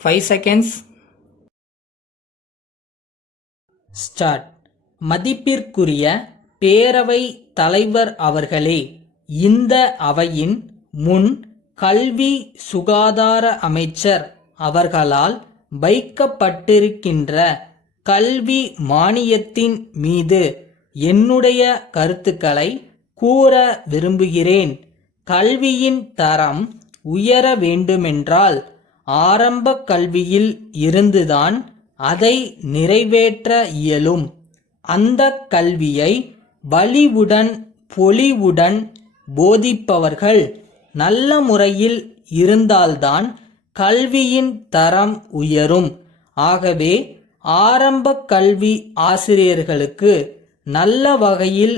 5 seconds. Start. மதிப்பிற்குரிய பேரவை தலைவர் அவர்களே, இந்த அவையின் முன் கல்வி சுகாதார அமைச்சர் அவர்களால் வைக்கப்பட்டிருக்கின்ற கல்வி மானியத்தின் மீது என்னுடைய கருத்துக்களை கூற விரும்புகிறேன். கல்வியின் தரம் உயர வேண்டுமென்றால் ஆரம்ப கல்வியில் இருந்துதான் அதை நிறைவேற்ற இயலும். அந்த கல்வியை வலிவுடன் பொலிவுடன் போதிப்பவர்கள் நல்ல முறையில் இருந்தால்தான் கல்வியின் தரம் உயரும். ஆகவே ஆரம்ப கல்வி ஆசிரியர்களுக்கு நல்ல வகையில்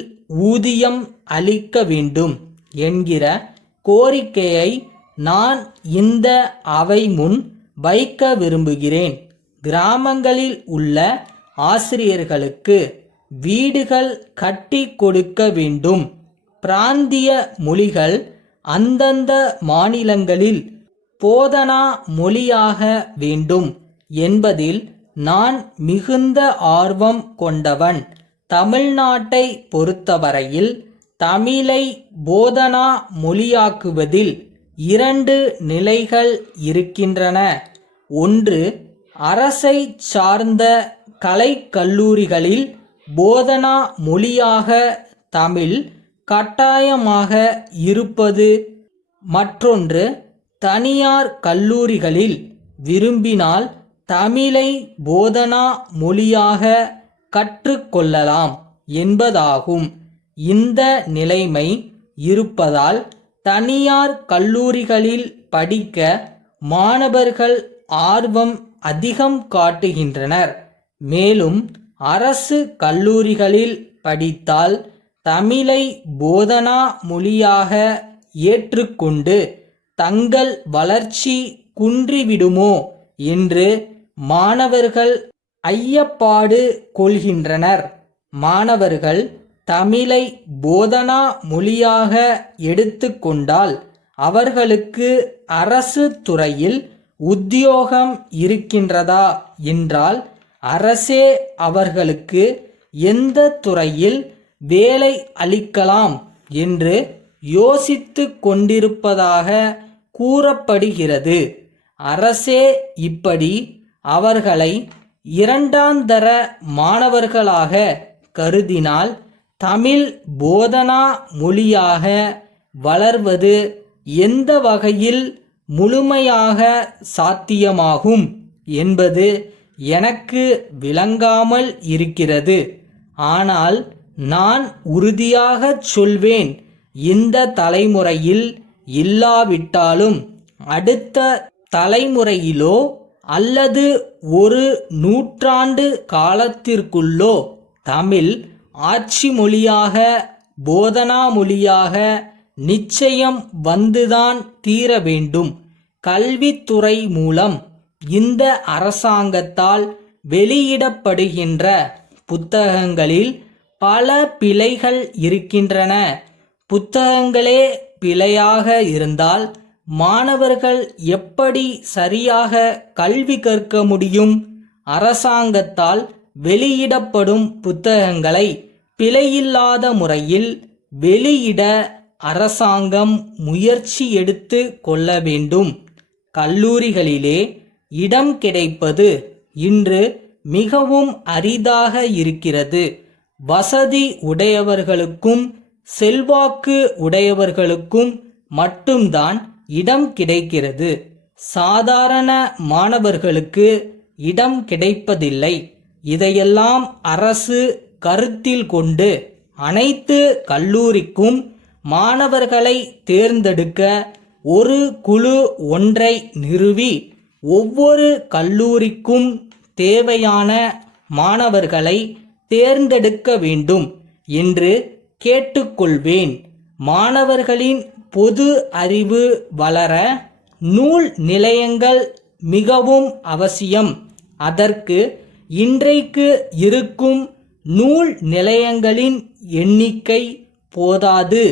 ஊதியம் அளிக்க வேண்டும் என்கிற கோரிக்கையை நான் இந்த அவை முன் வைக்க விரும்புகிறேன். கிராமங்களில் உள்ள ஆசிரியர்களுக்கு வீடுகள் கட்டி கொடுக்க வேண்டும். பிராந்திய மொழிகள் அந்தந்த மாநிலங்களில் போதனா மொழியாக வேண்டும் என்பதில் நான் மிகுந்த ஆர்வம் கொண்டவன். தமிழ்நாட்டை பொறுத்தவரையில் தமிழை போதனா மொழியாக்குவதில் 2 நிலைகள் இருக்கின்றன. ஒன்று, அரசை சார்ந்த கலைக்கல்லூரிகளில் போதனா மொழியாக தமிழ் கட்டாயமாக இருப்பது. மற்றொன்று, தனியார் கல்லூரிகளில் விரும்பினால் தமிழை போதனா மொழியாக கற்றுக்கொள்ளலாம் என்பதாகும். இந்த நிலைமை இருப்பதால் தனியார் கல்லூரிகளில் படிக்க மாணவர்கள் ஆர்வம் அதிகம் காட்டுகின்றனர். மேலும் அரசு கல்லூரிகளில் படித்தால் தமிழை போதனா மொழியாக ஏற்றுக்கொண்டு தங்கள் வளர்ச்சி குன்றிவிடுமோ என்று மாணவர்கள் ஐயப்பாடு கொள்கின்றனர். மாணவர்கள் தமிழை போதனா மொழியாக எடுத்துக்கொண்டால் அவர்களுக்கு அரசு துறையில் உத்தியோகம் இருக்கின்றதா என்றால் அரசே அவர்களுக்கு எந்த துறையில் வேலை அளிக்கலாம் என்று யோசித்து கொண்டிருப்பதாக கூறப்படுகிறது. அரசே இப்படி அவர்களை இரண்டாந்தர மாணவர்களாக கருதினால் தமிழ் போதனா மொழியாக வளர்வது எந்த வகையில் முழுமையாக சாத்தியமாகும் என்பது எனக்கு விளங்காமல் இருக்கிறது. ஆனால் நான் உறுதியாகச் சொல்வேன், இந்த தலைமுறையில் இல்லாவிட்டாலும் அடுத்த தலைமுறையிலோ அல்லது ஒரு நூற்றாண்டு காலத்திற்குள்ளோ தமிழ் ஆட்சி மொழியாக போதனா மொழியாக நிச்சயம் வந்துதான் தீர வேண்டும். கல்வித்துறை மூலம் இந்த அரசாங்கத்தால் வெளியிடப்படுகின்ற புத்தகங்களில் பல பிழைகள் இருக்கின்றன. புத்தகங்களே பிழையாக இருந்தால் மாணவர்கள் எப்படி சரியாக கல்வி கற்க முடியும்? அரசாங்கத்தால் வெளியிடப்படும் புத்தகங்களை பிழையில்லாத முறையில் வெளியிட அரசாங்கம் முயற்சி எடுத்து கொள்ள வேண்டும். கல்லூரிகளிலே இடம் கிடைப்பது இன்று மிகவும் அரிதாக இருக்கிறது. வசதி உடையவர்களுக்கும் செல்வாக்கு உடையவர்களுக்கும் மட்டும்தான் இடம் கிடைக்கிறது. சாதாரண மாணவர்களுக்கு இடம் கிடைப்பதில்லை. இதையெல்லாம் அரசு கருத்தில் கொண்டு அனைத்து கல்லூரிக்கும் மாணவர்களை தேர்ந்தெடுக்க ஒரு குழு ஒன்றை நிறுவி ஒவ்வொரு கல்லூரிக்கும் தேவையான மாணவர்களை தேர்ந்தெடுக்க வேண்டும் என்று கேட்டுக்கொள்வேன். மாணவர்களின் பொது அறிவு வளர நூல் நிலையங்கள் மிகவும் அவசியம். அதற்கு இன்றைக்கு இருக்கும் நூல் நிலையங்களின் எண்ணிக்கை போதாது.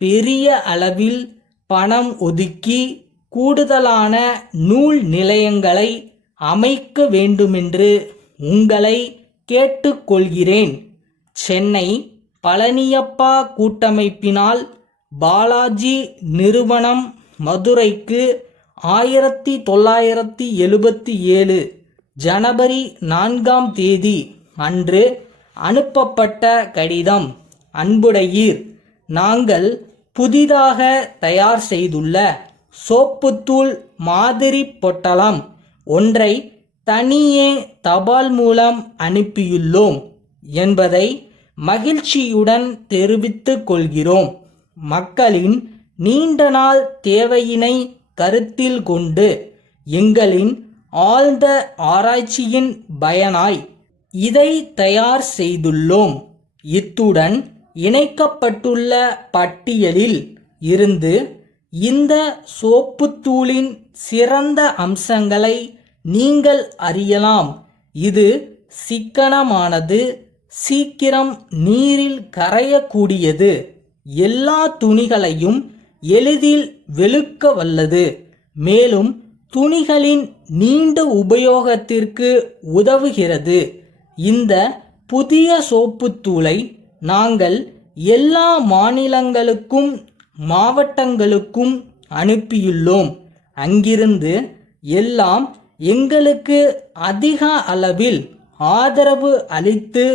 பெரிய அளவில் பணம் ஒதுக்கி கூடுதலான நூல் நிலையங்களை அமைக்க வேண்டுமென்று உங்களை கேட்டுக்கொள்கிறேன். சென்னை பழனியப்பா கூட்டமைப்பினால் பாலாஜி நிறுவனம் மதுரைக்கு 1977 ஜனவரி 4ஆம் தேதி அன்று அனுப்பப்பட்ட கடிதம். அன்புடையீர், நாங்கள் புதிதாக தயார் செய்துள்ள சோப்புத்தூள் மாதிரி பொட்டலம் ஒன்றை தனியே தபால் மூலம் அனுப்பியுள்ளோம் என்பதை மகிழ்ச்சியுடன் தெரிவித்துக் கொள்கிறோம். மக்களின் நீண்ட நாள் தேவையினை கருத்தில் கொண்டு எங்களின் ஆழ்ந்த ஆராய்ச்சியின் பயனாய் இதை தயார் செய்துள்ளோம். இத்துடன் இணைக்கப்பட்டுள்ள பட்டியலில் இருந்து இந்த சோப்புத்தூளின் சிறந்த அம்சங்களை நீங்கள் அறியலாம். இது சிக்கனமானது, சீக்கிரம் நீரில் கரையக்கூடியது, எல்லா துணிகளையும் எளிதில் வெளுக்க வல்லது, மேலும் துணிகளின் நீண்ட உபயோகத்திற்கு உதவுகிறது. இந்த புதிய சோப்புத்தூளை நாங்கள் எல்லா மாநிலங்களுக்கும் மாவட்டங்களுக்கும் அனுப்பியுள்ளோம். அங்கிருந்து எல்லாம் எங்களுக்கு அதிக அளவில் ஆதரவு அளித்து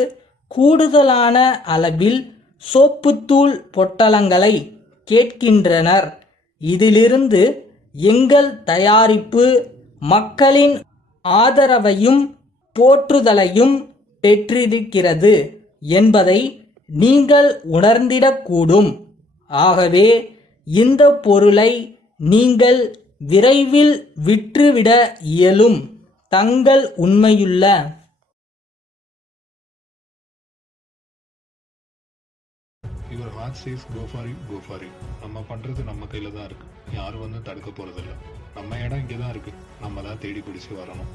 கூடுதலான அளவில் சோப்புத்தூள் பொட்டலங்களை கேட்கின்றனர். இதிலிருந்து எங்கள் தயாரிப்பு மக்களின் ஆதரவையும் போற்றுதலையும் பெற்றிருக்கிறது என்பதை நீங்கள் உணர்ந்திடக்கூடும். ஆகவே இந்த பொருளை நீங்கள் விரைவில் விற்றுவிட இயலும். தங்கள் உண்மையுள்ள your heart says go for it, go for it. நம்ம பண்ணுறது நம்ம கையில் தான் இருக்குது. யாரும் வந்து தடுக்க போகிறதில்ல. நம்ம இடம் இங்கே தான் இருக்குது. நம்ம தான் தேடி பிடிச்சி வரணும்.